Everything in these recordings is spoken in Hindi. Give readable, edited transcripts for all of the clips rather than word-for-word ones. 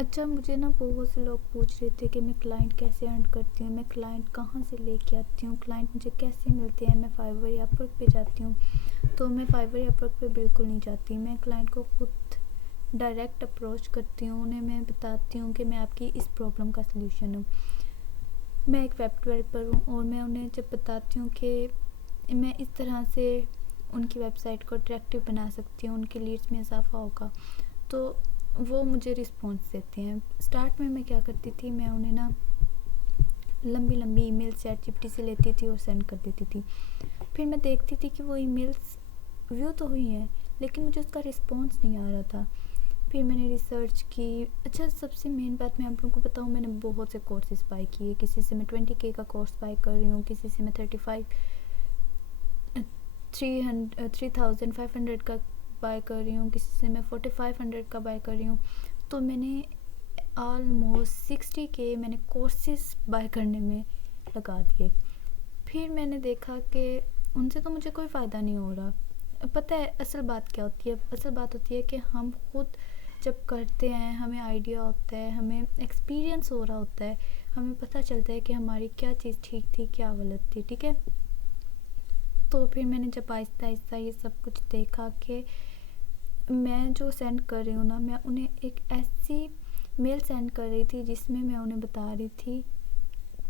अच्छा, मुझे ना बहुत से लोग पूछ रहे थे कि मैं क्लाइंट कैसे अर्न करती हूँ, मैं क्लाइंट कहाँ से लेके आती हूँ, क्लाइंट मुझे कैसे मिलते हैं। मैं फाइवर या अपवर्क पे जाती हूँ, तो मैं फाइवर या अपवर्क पे बिल्कुल नहीं जाती। मैं क्लाइंट को खुद डायरेक्ट अप्रोच करती हूँ, उन्हें मैं बताती हूँ कि मैं आपकी इस प्रॉब्लम का सलूशन हूँ। मैं एक वेब डेवलपर हूँ और मैं उन्हें जब बताती हूँ कि मैं इस तरह से उनकी वेबसाइट को अट्रैक्टिव बना सकती हूँ, उनके लीड्स में इजाफा होगा, तो वो मुझे रिस्पॉन्स देते हैं। स्टार्ट में मैं क्या करती थी, मैं उन्हें ना लंबी लंबी ईमेल चैटजीपीटी से लेती थी और सेंड कर देती थी। फिर मैं देखती थी कि वो ईमेल्स व्यू तो हुई हैं, लेकिन मुझे उसका रिस्पॉन्स नहीं आ रहा था। फिर मैंने रिसर्च की। अच्छा, सबसे मेन बात मैं आप लोगों को बताऊँ, मैंने बहुत से कोर्सेज बाय किए। किसी से मैं 20K का कोर्स बाय कर रही हूँ, किसी से मैं 3500 का बाय कर रही हूँ, किसी से मैं 4500 का बाय कर रही हूँ। तो मैंने ऑलमोस्ट 60K मैंने कोर्सेज बाय करने में लगा दिए। फिर मैंने देखा कि उनसे तो मुझे कोई फ़ायदा नहीं हो रहा। पता है असल बात क्या होती है? असल बात होती है कि हम खुद जब करते हैं, हमें आइडिया होता है, हमें एक्सपीरियंस हो रहा होता है, हमें पता चलता है कि हमारी क्या चीज़ ठीक थी, क्या गलत थी। ठीक है, तो फिर मैंने जब आहिस्ता आहिस्ता ये सब कुछ देखा कि मैं जो सेंड कर रही हूँ ना, मैं उन्हें एक ऐसी मेल सेंड कर रही थी जिसमें मैं उन्हें बता रही थी,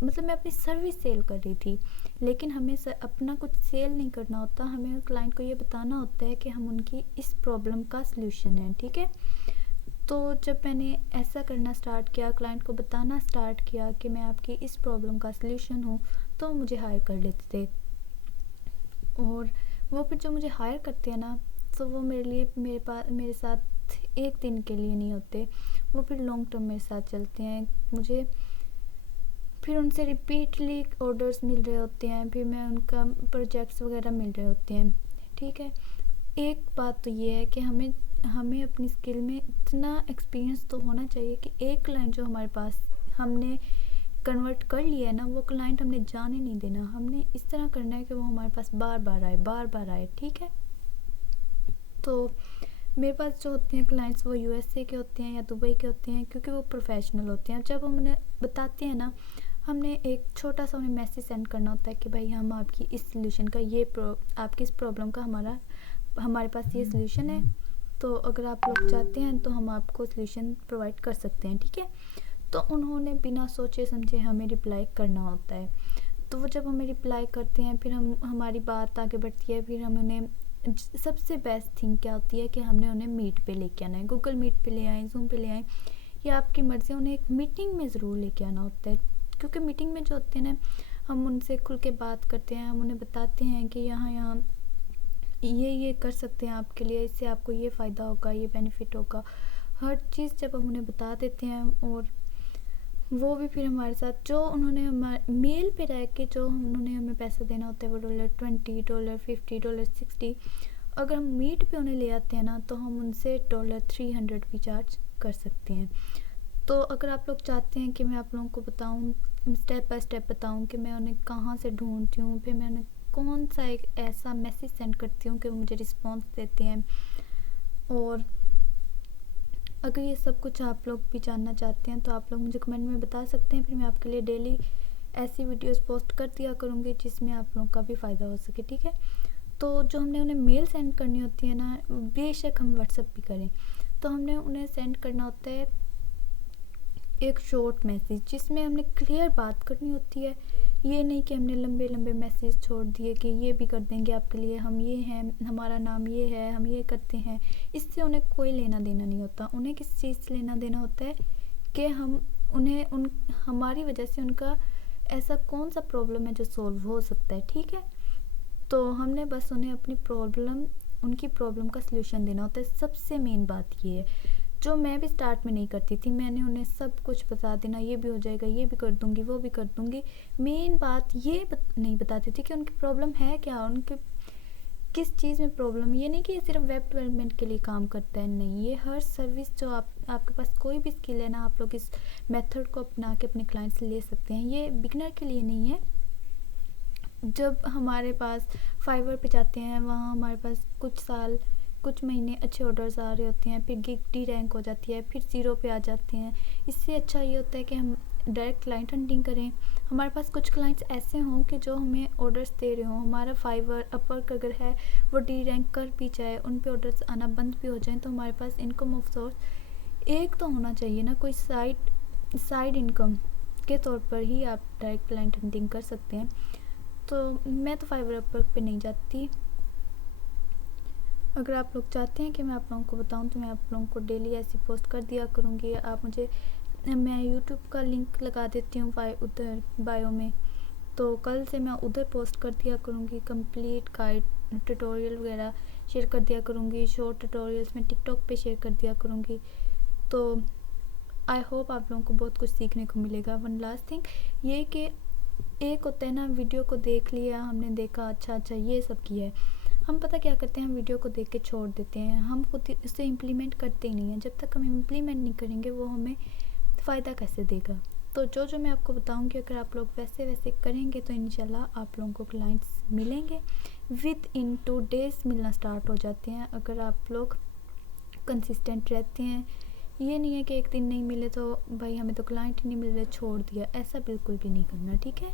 मतलब मैं अपनी सर्विस सेल कर रही थी। लेकिन हमें अपना कुछ सेल नहीं करना होता, हमें क्लाइंट को ये बताना होता है कि हम उनकी इस प्रॉब्लम का सलूशन है। ठीक है, तो जब मैंने ऐसा करना स्टार्ट किया, क्लाइंट को बताना स्टार्ट किया कि मैं आपकी इस प्रॉब्लम का सलूशन हूँ, तो मुझे हायर कर लेते थे। और वो फिर जो मुझे हायर करते हैं ना, तो वो मेरे साथ एक दिन के लिए नहीं होते, वो फिर लॉन्ग टर्म मेरे साथ चलते हैं। मुझे फिर उनसे रिपीटली ऑर्डर्स मिल रहे होते हैं, फिर मैं उनका प्रोजेक्ट्स वगैरह मिल रहे होते हैं। ठीक है, एक बात तो ये है कि हमें हमें अपनी स्किल में इतना एक्सपीरियंस तो होना चाहिए कि एक क्लाइंट जो हमारे पास हमने कन्वर्ट कर लिया है ना, वो क्लाइंट हमने जाने नहीं देना। हमने इस तरह करना है कि वो हमारे पास बार बार आए, बार बार आए। ठीक है, तो मेरे पास जो होते हैं क्लाइंट्स, वो यूएसए के होते हैं या दुबई के होते हैं, क्योंकि वो प्रोफेशनल होते हैं। जब हम उन्हें बताते हैं ना, हमने एक छोटा सा उन्हें मैसेज सेंड करना होता है कि भाई हम आपकी इस सलूशन का आपकी इस प्रॉब्लम का हमारे पास ये सलूशन है, तो अगर आप लोग चाहते हैं तो हम आपको सलूशन प्रोवाइड कर सकते हैं। ठीक है, तो उन्होंने बिना सोचे समझे हमें रिप्लाई करना होता है। तो वो जब हमें रिप्लाई करते हैं, फिर हमारी बात आगे बढ़ती है। फिर हम उन्हें सबसे बेस्ट थिंग क्या होती है कि हमने उन्हें मीट पे लेके आना है, गूगल मीट पे ले आए, जूम पे ले आए, या आपकी मर्ज़ी। उन्हें एक मीटिंग में ज़रूर लेके आना होता है, क्योंकि मीटिंग में जो होते हैं ना, हम उनसे खुल के बात करते हैं, हम उन्हें बताते हैं कि यहाँ यहाँ ये कर सकते हैं आपके लिए, इससे आपको ये फ़ायदा होगा, ये बेनिफिट होगा। हर चीज़ जब हम उन्हें बता देते हैं, और वो भी फिर हमारे साथ जो उन्होंने हमारे मेल पे रह के जो उन्होंने हमें पैसा देना होता है, वो $20, $50, $60, अगर हम मीट पे उन्हें ले आते हैं ना, तो हम उनसे $300 भी चार्ज कर सकते हैं। तो अगर आप लोग चाहते हैं कि मैं आप लोगों को बताऊं, स्टेप बाय स्टेप बताऊं कि मैं उन्हें कहाँ से ढूंढती हूँ, फिर मैं उन्हें कौन सा एक ऐसा मैसेज सेंड करती हूँ कि वो मुझे रिस्पॉन्स देते हैं, और अगर ये सब कुछ आप लोग भी जानना चाहते हैं तो आप लोग मुझे कमेंट में बता सकते हैं। फिर मैं आपके लिए डेली ऐसी वीडियोस पोस्ट कर दिया करूँगी जिसमें आप लोगों का भी फ़ायदा हो सके। ठीक है, तो जो हमने उन्हें मेल सेंड करनी होती है ना, बेशक हम व्हाट्सएप भी करें, तो हमने उन्हें सेंड करना होता है एक शॉर्ट मैसेज, जिसमें हमने क्लियर बात करनी होती है। ये नहीं कि हमने लंबे लंबे मैसेज छोड़ दिए कि ये भी कर देंगे आपके लिए, हम ये हैं, हमारा नाम ये है, हम ये करते हैं। इससे उन्हें कोई लेना देना नहीं होता। उन्हें किस चीज़ से लेना देना होता है कि हम उन्हें हमारी वजह से उनका ऐसा कौन सा प्रॉब्लम है जो सॉल्व हो सकता है। ठीक है, तो हमने बस उन्हें उनकी प्रॉब्लम का सलूशन देना होता है। सबसे मेन बात ये है, जो मैं भी स्टार्ट में नहीं करती थी। मैंने उन्हें सब कुछ बता देना, ये भी हो जाएगा, ये भी कर दूंगी, वो भी कर दूंगी। मेन बात ये नहीं बताती थी कि उनकी प्रॉब्लम है क्या, उनके किस चीज़ में प्रॉब्लम है। ये नहीं कि ये सिर्फ वेब डेवलपमेंट के लिए काम करता है, नहीं, ये हर सर्विस जो आपके पास कोई भी स्किल है ना, आप लोग इस मेथड को अपना के अपने क्लाइंट से ले सकते हैं। ये बिगनर के लिए नहीं है। जब हमारे पास फाइवर पे जाते हैं, वहाँ हमारे पास कुछ साल कुछ महीने अच्छे ऑर्डर्स आ रहे होते हैं, फिर गिग डी रैंक हो जाती है, फिर 0 पे आ जाते हैं। इससे अच्छा ये होता है कि हम डायरेक्ट क्लाइंट हंटिंग करें। हमारे पास कुछ क्लाइंट्स ऐसे हों कि जो हमें ऑर्डर्स दे रहे हों, हमारा फाइवर अपवर्क अगर है वो डी रैंक कर भी जाए, उन पे ऑर्डर्स आना बंद भी हो जाए, तो हमारे पास इनकम ऑफ सोर्स एक तो होना चाहिए ना, कोई साइड इनकम के तौर पर ही आप डायरेक्ट क्लाइंट हंटिंग कर सकते हैं। तो मैं तो फाइवर अपवर्क पे नहीं जाती। अगर आप लोग चाहते हैं कि मैं आप लोगों को बताऊं तो मैं आप लोगों को डेली ऐसी पोस्ट कर दिया करूँगी। आप मुझे, मैं यूट्यूब का लिंक लगा देती हूँ उधर बायो में, तो कल से मैं उधर पोस्ट कर दिया करूँगी। कंप्लीट गाइड ट्यूटोरियल वगैरह शेयर कर दिया करूँगी। शॉर्ट ट्यूटोरियल्स मैं टिकटॉक पे शेयर कर दिया करूँगी। तो आई होप आप लोगों को बहुत कुछ सीखने को मिलेगा। वन लास्ट थिंग ये कि एक होता है ना, वीडियो को देख लिया हमने, देखा अच्छा ये सब किया है, हम पता क्या करते हैं, हम वीडियो को देख के छोड़ देते हैं, हम खुद उसे इम्प्लीमेंट करते ही नहीं हैं। जब तक हम इम्प्लीमेंट नहीं करेंगे वो हमें फ़ायदा कैसे देगा। तो जो मैं आपको बताऊंगी, अगर आप लोग वैसे करेंगे तो इंशाल्लाह आप लोगों को क्लाइंट्स मिलेंगे। विद इन 2 डेज़ मिलना स्टार्ट हो जाते हैं अगर आप लोग कंसिस्टेंट रहते हैं। ये नहीं है कि एक दिन नहीं मिले तो भाई हमें तो क्लाइंट ही नहीं मिल रहे, छोड़ दिया, ऐसा बिल्कुल भी नहीं करना, ठीक है।